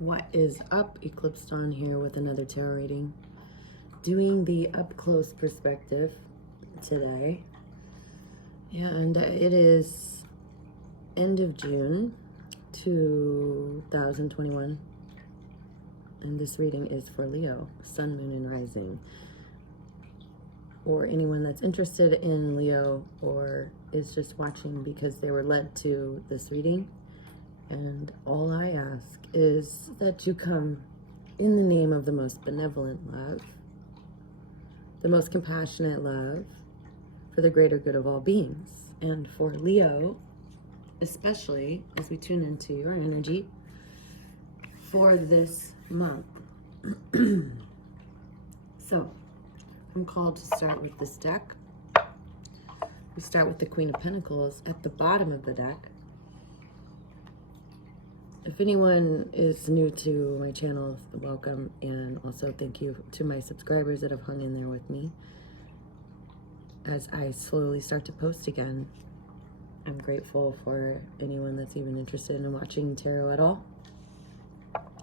What is up, Eclipse Dawn here with another tarot reading. Doing the up close perspective today. And it is end of June 2021. And this reading is for Leo, Sun, Moon, and Rising. Or anyone that's interested in Leo or is just watching because they were led to this reading. And all I ask is that you come in the name of the most benevolent love, the most compassionate love, for the greater good of all beings. And for Leo, especially as we tune into your energy for this month. So, I'm called to start with this deck. We start with the Queen of Pentacles at the bottom of the deck. If anyone is new to my channel, welcome, and also thank you to my subscribers that have hung in there with me as I slowly start to post again. I'm grateful for anyone that's even interested in watching tarot at all,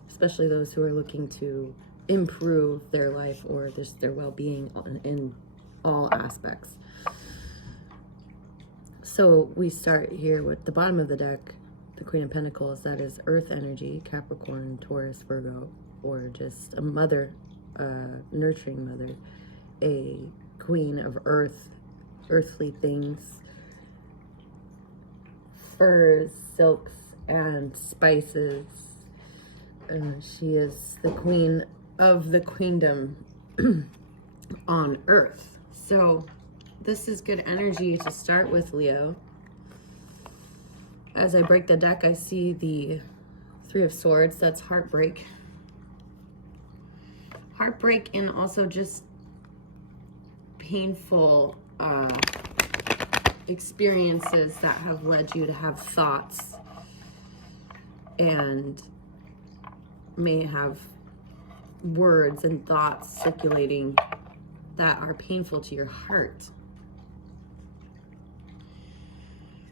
especially those who are looking to improve their life or just their well-being in all aspects. So we start here with the bottom of the deck, the Queen of Pentacles. That is earth energy, Capricorn, Taurus, Virgo, or just a mother, nurturing mother, a queen of earth, earthly things, furs, silks, and spices. She is the queen of the queendom on earth. So this is good energy to start with, Leo. As I break the deck, I see the Three of Swords. That's heartbreak. Heartbreak, and also just painful experiences that have led you to have thoughts and may have words and thoughts circulating that are painful to your heart.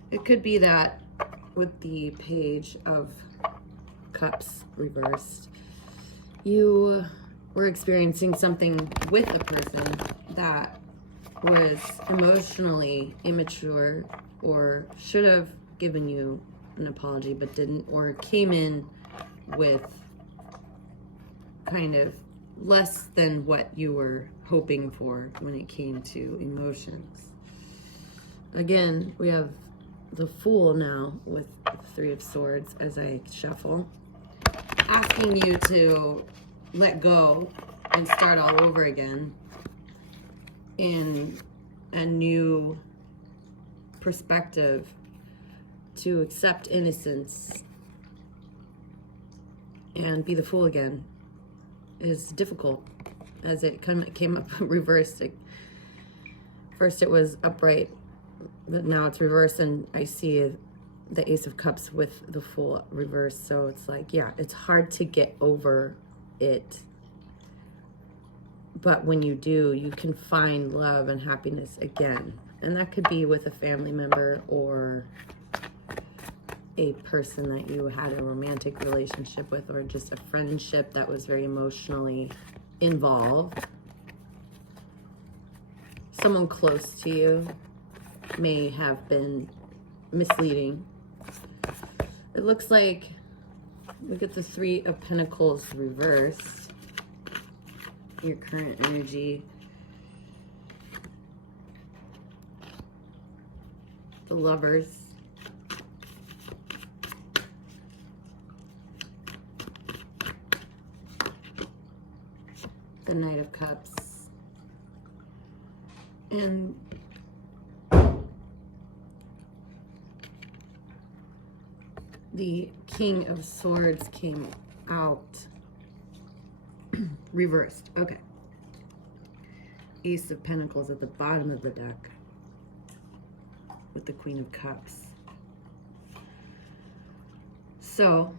It could be that with the Page of Cups reversed, you were experiencing something with a person that was emotionally immature or should have given you an apology but didn't, or came in with kind of less than what you were hoping for when it came to emotions. Again, we have the Fool now with the Three of Swords as I shuffle, asking you to let go and start all over again in a new perspective, to accept innocence and be the fool again is difficult, as it came up reversed. First it was upright, but now it's reversed, and I see the Ace of Cups with the Fool reversed. So it's like, yeah, it's hard to get over it. But when you do, you can find love and happiness again. And that could be with a family member or a person that you had a romantic relationship with, or just a friendship that was very emotionally involved. Someone close to you may have been misleading. It looks like, look at the Three of Pentacles reversed. Your current energy. The Lovers. The Knight of Cups. And the King of Swords came out reversed. Okay. Ace of Pentacles at the bottom of the deck with the Queen of Cups. So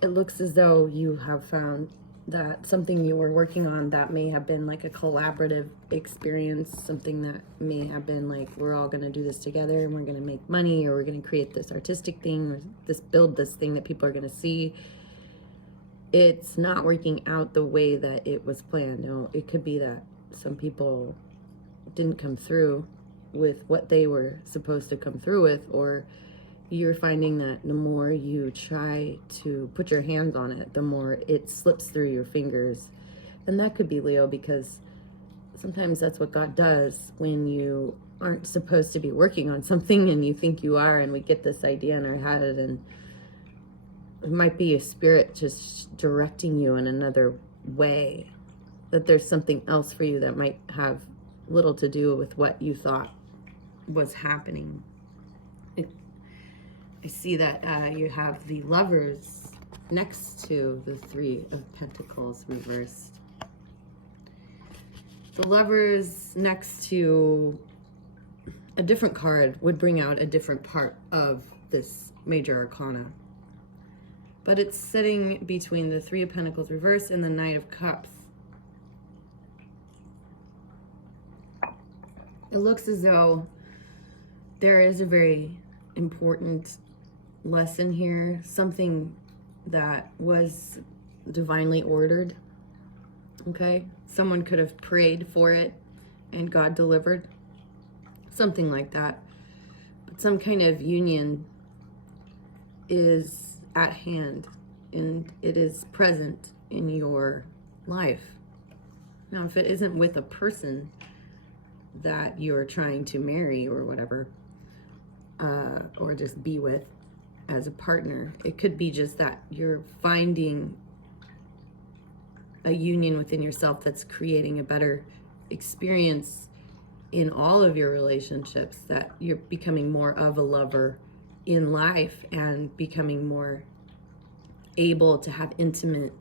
it looks as though you have found that something you were working on that may have been like a collaborative experience, something that may have been like, we're all going to do this together and we're going to make money, or we're going to create this artistic thing, or build this thing that people are going to see. It's not working out the way that it was planned. No, it could be that some people didn't come through with what they were supposed to come through with, or you're finding that the more you try to put your hands on it, the more it slips through your fingers. And that could be Leo, because sometimes that's what God does when you aren't supposed to be working on something and you think you are, and we get this idea in our head, and it might be a spirit just directing you in another way, that there's something else for you that might have little to do with what you thought was happening. I see that you have the Lovers next to the Three of Pentacles reversed. The Lovers next to a different card would bring out a different part of this major arcana. But it's sitting between the Three of Pentacles reversed and the Knight of Cups. It looks as though there is a very important lesson here, something that was divinely ordered. Okay, someone could have prayed for it and God delivered, something like that. But some kind of union is at hand, and it is present in your life. Now, if it isn't with a person that you're trying to marry or whatever, or just be with as a partner, it could be just that you're finding a union within yourself that's creating a better experience in all of your relationships, that you're becoming more of a lover in life and becoming more able to have intimate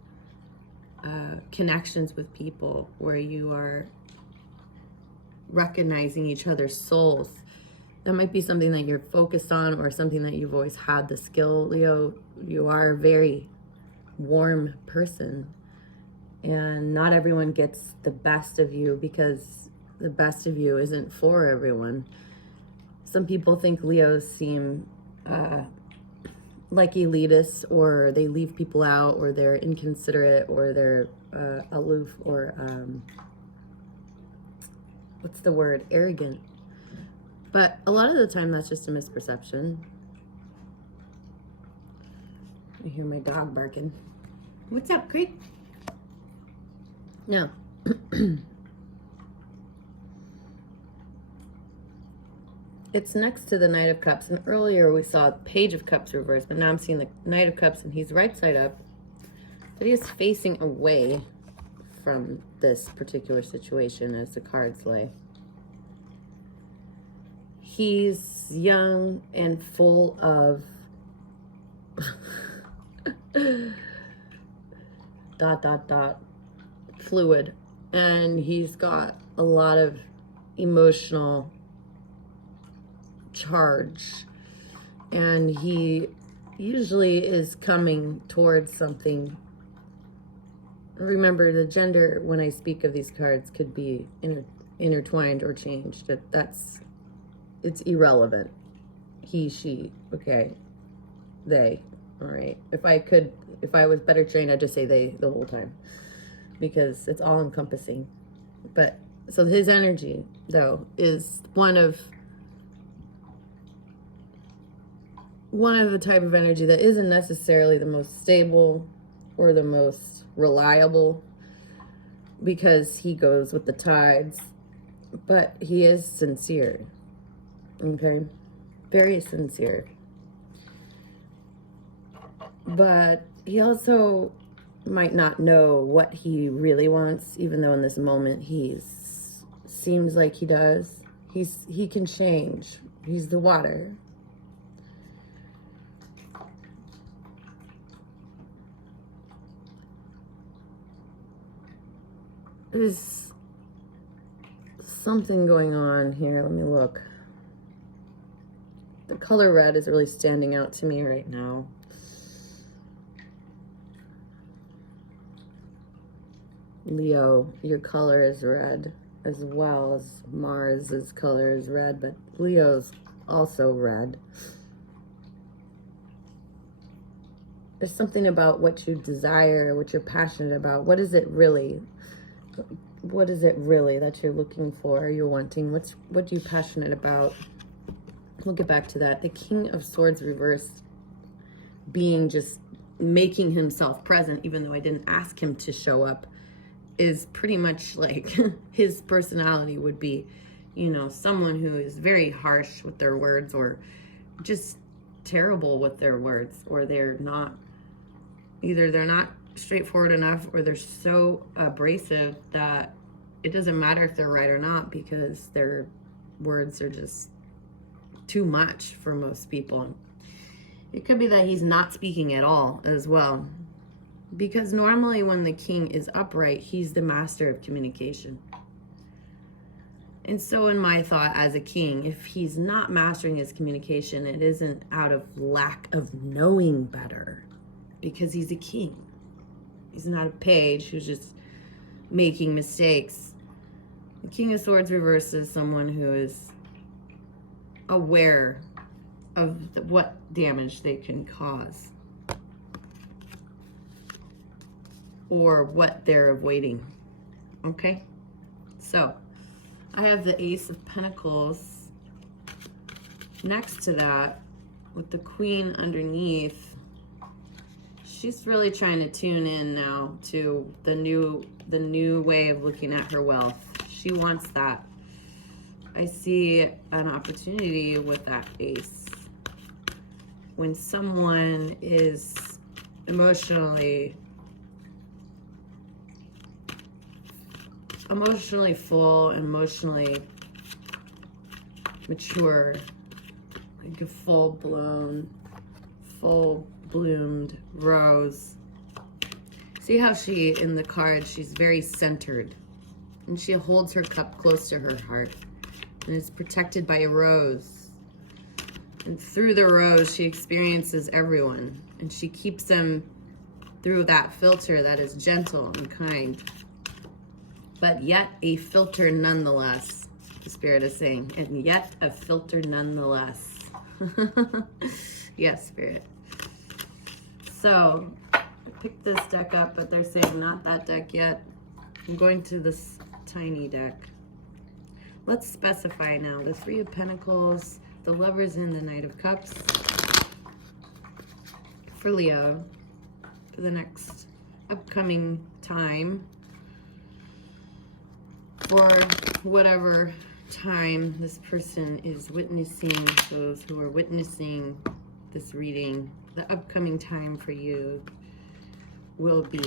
connections with people where you are recognizing each other's souls. That might be something that you're focused on, or something that you've always had the skill. Leo, you are a very warm person, and not everyone gets the best of you, because the best of you isn't for everyone. Some people think Leos seem like elitists, or they leave people out, or they're inconsiderate, or they're aloof, or what's the word? Arrogant. But a lot of the time that's just a misperception. I hear my dog barking. What's up, Creek? No. It's next to the Knight of Cups, and earlier we saw Page of Cups reversed, but now I'm seeing the Knight of Cups, and he's right side up, but he is facing away from this particular situation as the cards lay. He's young and full of fluid, and he's got a lot of emotional charge, and he usually is coming towards something. Remember, the gender when I speak of these cards could be intertwined or changed. It's irrelevant. He, she, okay, they. All right, if I was better trained, I'd just say they the whole time, because it's all encompassing. But so his energy, though, is one of the type of energy that isn't necessarily the most stable or the most reliable, because he goes with the tides, but he is sincere. Okay, very sincere. But he also might not know what he really wants, even though in this moment he seems like he does. He can change. He's the water. There's something going on here. Let me look. The color red is really standing out to me right now. Leo, your color is red as well as Mars's color is red, but Leo's also red. There's something about what you desire, what you're passionate about. What is it really? What is it really that you're looking for, you're wanting? What are you passionate about? We'll get back to that. The King of Swords reversed, being just making himself present, even though I didn't ask him to show up, is pretty much like his personality would be, you know, someone who is very harsh with their words, or just terrible with their words, or they're not, either they're not straightforward enough, or they're so abrasive that it doesn't matter if they're right or not, because their words are just too much for most people. It could be that he's not speaking at all as well, because normally when the king is upright, he's the master of communication. And so in my thought as a king, if he's not mastering his communication, it isn't out of lack of knowing better, because he's a king. He's not a page who's just making mistakes. The King of Swords reversed is someone who is aware of what damage they can cause, or what they're avoiding. Okay? So, I have the Ace of Pentacles next to that with the Queen underneath. She's really trying to tune in now to the new way of looking at her wealth. She wants that. I see an opportunity with that ace. When someone is emotionally full, emotionally mature, like a full-bloomed rose. See how she, in the card, she's very centered, and she holds her cup close to her heart, and it's protected by a rose. And through the rose, she experiences everyone, and she keeps them through that filter that is gentle and kind, but yet a filter nonetheless, the Spirit is saying, and yet a filter nonetheless. Yes, Spirit. So, I picked this deck up, but they're saying not that deck yet. I'm going to this tiny deck. Let's specify now. The Three of Pentacles, the Lovers, and the Knight of Cups for Leo for the next upcoming time, for whatever time this person is witnessing, those who are witnessing this reading. The upcoming time for you will be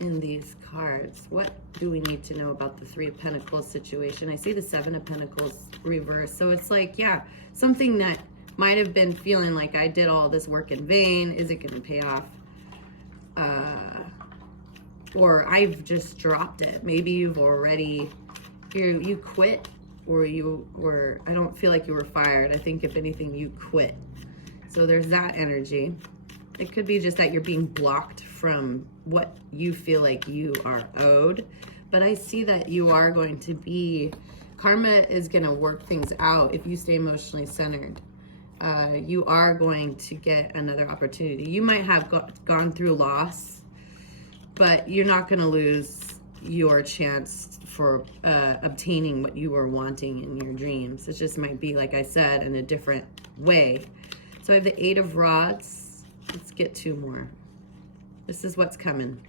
in these cards. What do we need to know about the Three of Pentacles situation? I see the Seven of Pentacles reversed. So it's like, yeah, something that might have been feeling like I did all this work in vain. Is it going to pay off? Or I've just dropped it. Maybe you've already, you quit, or I don't feel like you were fired. I think if anything, you quit. So there's that energy. It could be just that you're being blocked from what you feel like you are owed. But I see that you are going to be, karma is going to work things out if you stay emotionally centered. You are going to get another opportunity. You might have gone through loss, but you're not going to lose your chance for obtaining what you were wanting in your dreams. It just might be, like I said, in a different way. So I have the Eight of Rods. Let's get two more. This is what's coming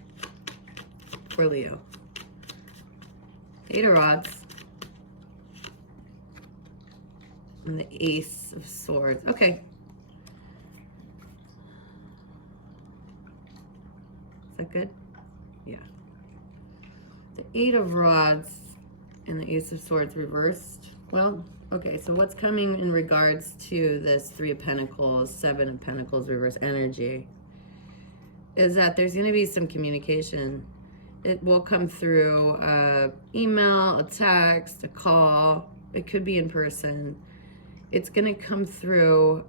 for Leo. Eight of Rods. And the Ace of Swords. Okay. Is that good? Yeah. The Eight of Rods and the Ace of Swords reversed. Well, okay, so what's coming in regards to this Three of Pentacles, Seven of Pentacles reverse energy is that there's going to be some communication. It will come through email, a text, a call. It could be in person. It's going to come through,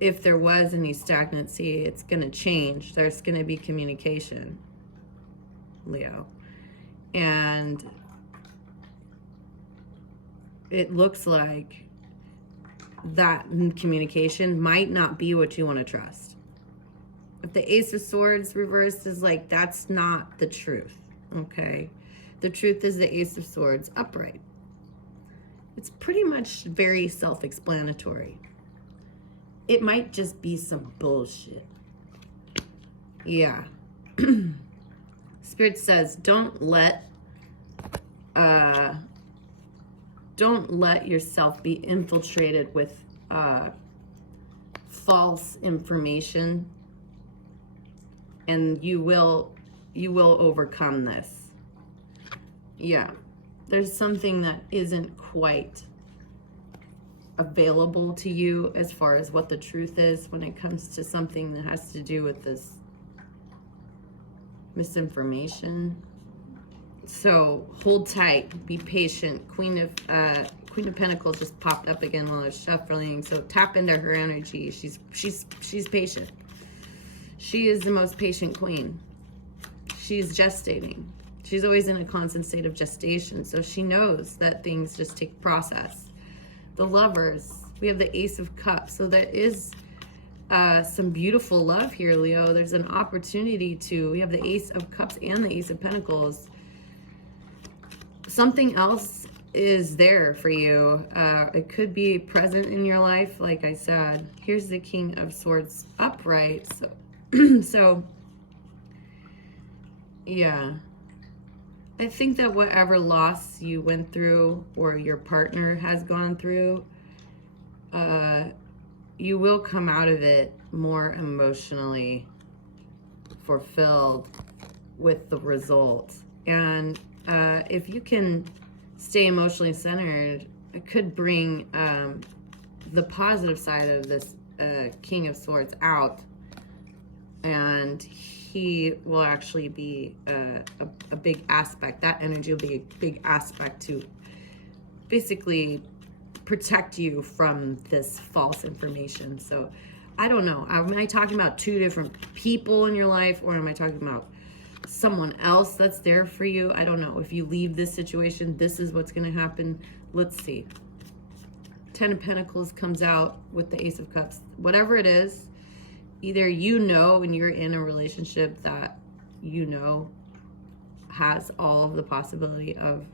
if there was any stagnancy, it's going to change. There's going to be communication. Leo. And it looks like that communication might not be what you want to trust. If the Ace of Swords reversed is like, that's not the truth, okay? The truth is the Ace of Swords upright. It's pretty much very self-explanatory. It might just be some bullshit. Yeah. Spirit says, don't let yourself be infiltrated with false information, and you will overcome this. Yeah, there's something that isn't quite available to you as far as what the truth is when it comes to something that has to do with this misinformation. So hold tight, be patient. Queen of Pentacles just popped up again while I was shuffling. So tap into her energy. She's patient. She is the most patient queen. She's gestating. She's always in a constant state of gestation. So she knows that things just take process. The Lovers, we have the Ace of Cups. So there is some beautiful love here, Leo. There's an opportunity we have the Ace of Cups and the Ace of Pentacles. Something else is there for you. It could be present in your life, like I said. Here's the King of Swords upright. So, yeah. I think that whatever loss you went through or your partner has gone through, you will come out of it more emotionally fulfilled with the result. And if you can stay emotionally centered, it could bring the positive side of this King of Swords out, and he will actually be a big aspect. That energy will be a big aspect to basically protect you from this false information. So I don't know. Am I talking about two different people in your life, or am I talking about someone else that's there for you? I don't know. If you leave this situation, this is what's going to happen. Let's see. Ten of Pentacles comes out with the Ace of Cups. Whatever it is, either you know and you're in a relationship that you know has all of the possibility of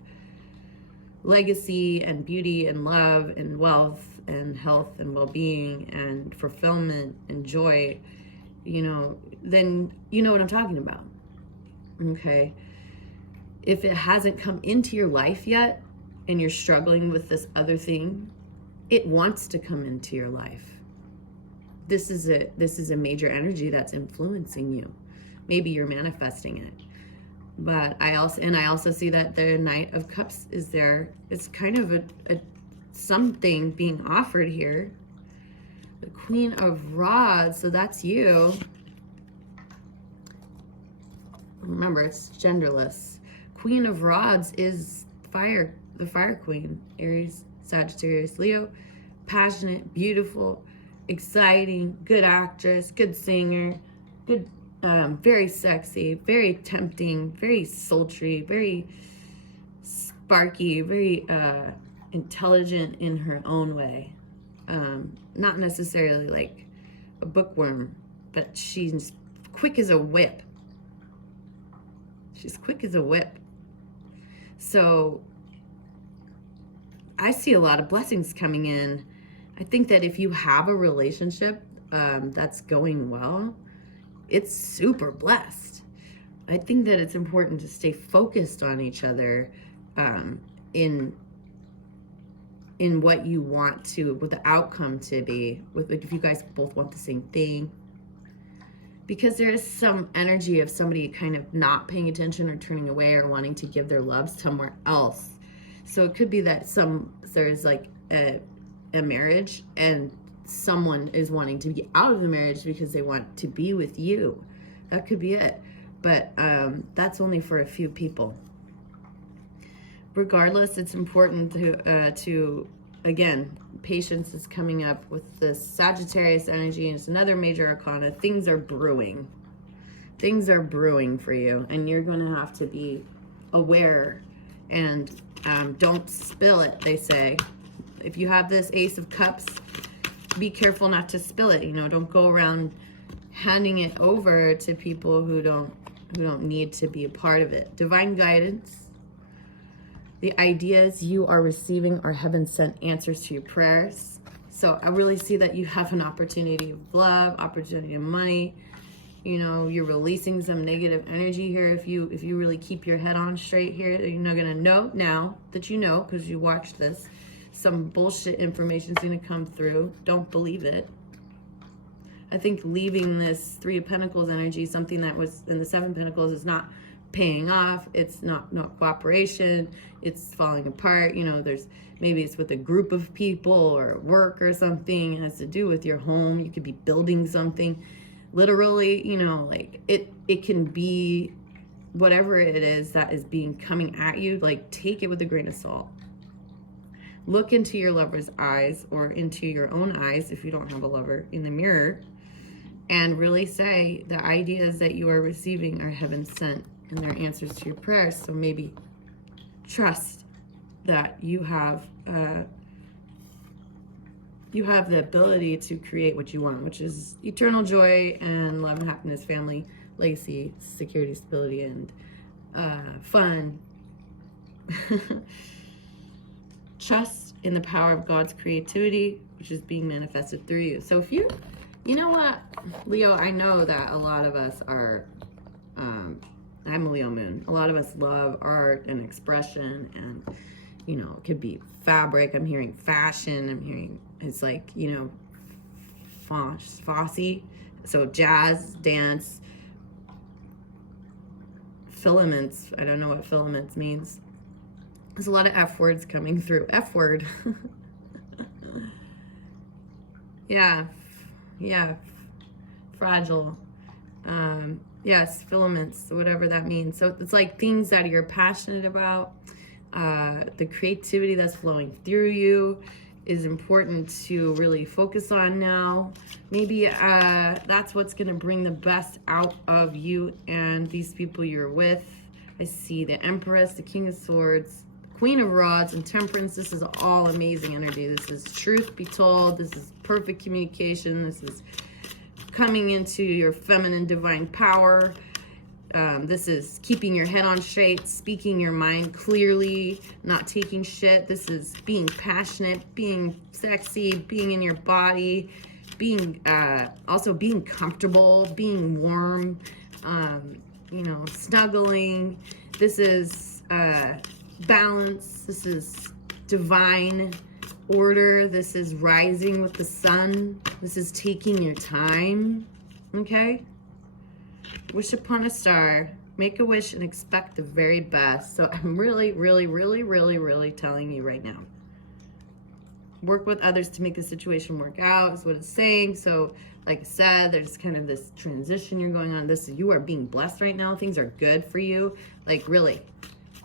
legacy and beauty and love and wealth and health and well-being and fulfillment and joy, you know, then you know what I'm talking about. Okay. If it hasn't come into your life yet and you're struggling with this other thing, it wants to come into your life. This is a major energy that's influencing you. Maybe you're manifesting it. But I also see that the Knight of Cups is there. It's kind of a something being offered here. The Queen of Rods, so that's you. Remember, it's genderless. Queen of Rods is fire, the fire queen. Aries, Sagittarius, Leo. Passionate, beautiful, exciting, good actress, good singer, good, very sexy, very tempting, very sultry, very sparky, very intelligent in her own way. Not necessarily like a bookworm, but she's quick as a whip. She's quick as a whip. So I see a lot of blessings coming in. I think that if you have a relationship that's going well, it's super blessed. I think that it's important to stay focused on each other in what you want to, what the outcome to be, with if you guys both want the same thing. Because there is some energy of somebody kind of not paying attention or turning away or wanting to give their love somewhere else. So it could be that there's like a marriage and someone is wanting to be out of the marriage because they want to be with you. That could be it. But that's only for a few people. Regardless, it's important to again, patience is coming up with this Sagittarius energy, and it's another major arcana. Things are brewing. things are brewing for you, and you're going to have to be aware and don't spill it, they say. If you have this Ace of Cups, be careful not to spill it. You know, don't go around handing it over to people who don't need to be a part of it. Divine guidance. The ideas you are receiving are heaven-sent answers to your prayers. So I really see that you have an opportunity of love, opportunity of money. You know, you're releasing some negative energy here. If you really keep your head on straight here, you're not gonna know now that you know, because you watched this. Some bullshit information is gonna come through. Don't believe it. I think leaving this Three of Pentacles energy, something that was in the Seven of Pentacles, is not paying off. It's not cooperation. It's falling apart. You know, maybe it's with a group of people or work or something. It has to do with your home. You could be building something. Literally, you know, like it can be whatever it is that is coming at you. Like, take it with a grain of salt. Look into your lover's eyes, or into your own eyes if you don't have a lover, in the mirror, and really say the ideas that you are receiving are heaven sent and they're answers to your prayers. So maybe trust that you have the ability to create what you want, which is eternal joy and love and happiness, family, legacy, security, stability, and fun. Trust in the power of God's creativity, which is being manifested through you. So if you know what, Leo, I know that a lot of us are, I'm a Leo moon. A lot of us love art and expression, and, you know, it could be fabric. I'm hearing fashion. I'm hearing, it's like, you know, Fosse. So jazz, dance, filaments. I don't know what filaments means. There's a lot of F words coming through. F word. Yeah. Fragile. Yes, filaments, whatever that means. So it's like things that you're passionate about. The creativity that's flowing through you is important to really focus on now. Maybe that's what's going to bring the best out of you and these people you're with. I see the Empress, the King of Swords, Queen of Rods, and Temperance. This is all amazing energy. This is truth be told. This is perfect communication. This is coming into your feminine divine power. This is keeping your head on straight, speaking your mind clearly, not taking shit. This is being passionate, being sexy, being in your body, being also being comfortable, being warm, you know, snuggling. This is balance. This is divine order. This is rising with the sun. This is taking your time. Okay? Wish upon a star. Make a wish and expect the very best. So I'm really telling you right now. Work with others to make the situation work out is what it's saying. So like I said, there's kind of this transition you're going on. You are being blessed right now. Things are good for you. Like, really.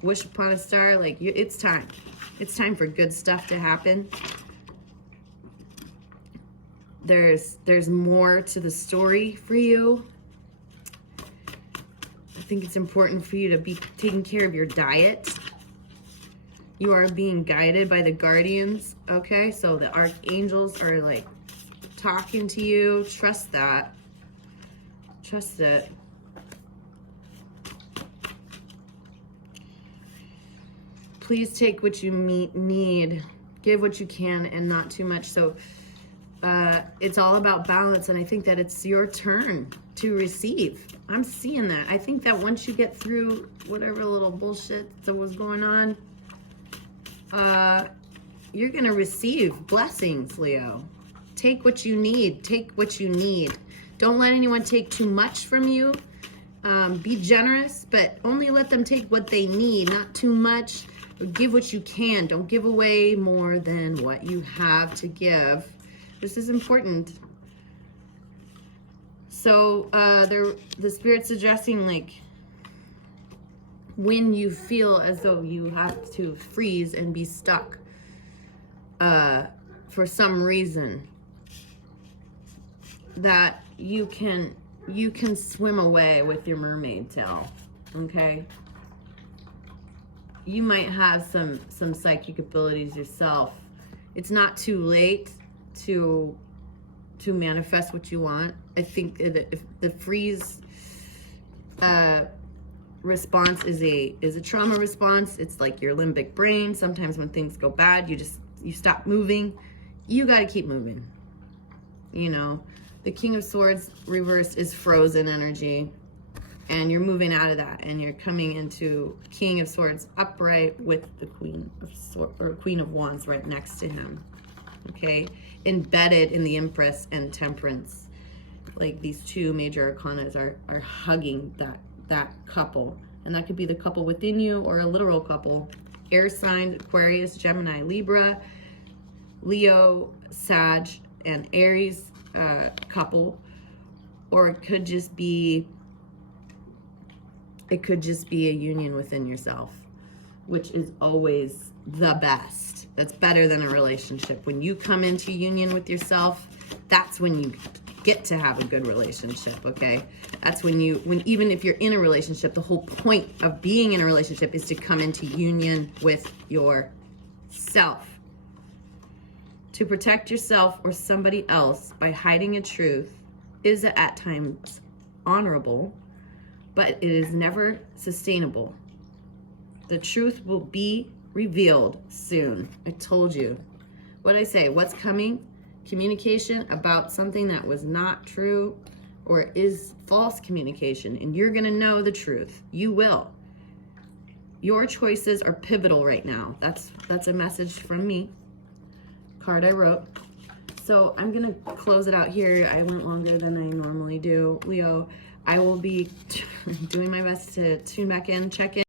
Wish upon a star. Like, it's time. It's time for good stuff to happen. There's more to the story for you. I think it's important for you to be taking care of your diet. You are being guided by the guardians, okay? So the archangels are like talking to you. Trust that. Trust it. Please take what you need. Give what you can and not too much. So it's all about balance, and I think that it's your turn to receive. I'm seeing that. I think that once you get through whatever little bullshit that was going on, you're going to receive blessings, Leo. Take what you need. Take what you need. Don't let anyone take too much from you. Be generous, but only let them take what they need, not too much. Give what you can. Don't give away more than what you have to give. This is important. So the Spirit's suggesting, like, when you feel as though you have to freeze and be stuck for some reason, that you can you can swim away with your mermaid tail, okay? You might have some psychic abilities yourself. It's not too late to manifest what you want. I think if the freeze response is a trauma response. It's like your limbic brain. Sometimes when things go bad, you stop moving. You got to keep moving. You know, the King of Swords reversed is frozen energy, and you're moving out of that, and you're coming into King of Swords upright with the Queen of Swords or Queen of Wands right next to him. Okay, embedded in the Empress and Temperance, like these two major arcanas are hugging that couple, and that could be the couple within you or a literal couple. Air signs: Aquarius, Gemini, Libra, Leo, Sag, and Aries couple, or it could just be a union within yourself, which is always the best. That's better than a relationship. When you come into union with yourself, that's when you get to have a good relationship, okay? That's when even if you're in a relationship, the whole point of being in a relationship is to come into union with yourself. To protect yourself or somebody else by hiding a truth is at times honorable, but it is never sustainable. The truth will be revealed soon. I told you. What did I say? What's coming? Communication about something that was not true or is false communication, and you're going to know the truth. You will. Your choices are pivotal right now. That's a message from me. Card I wrote. So I'm gonna close it out here. I went longer than I normally do. Leo, I will be doing my best to tune back in, check in.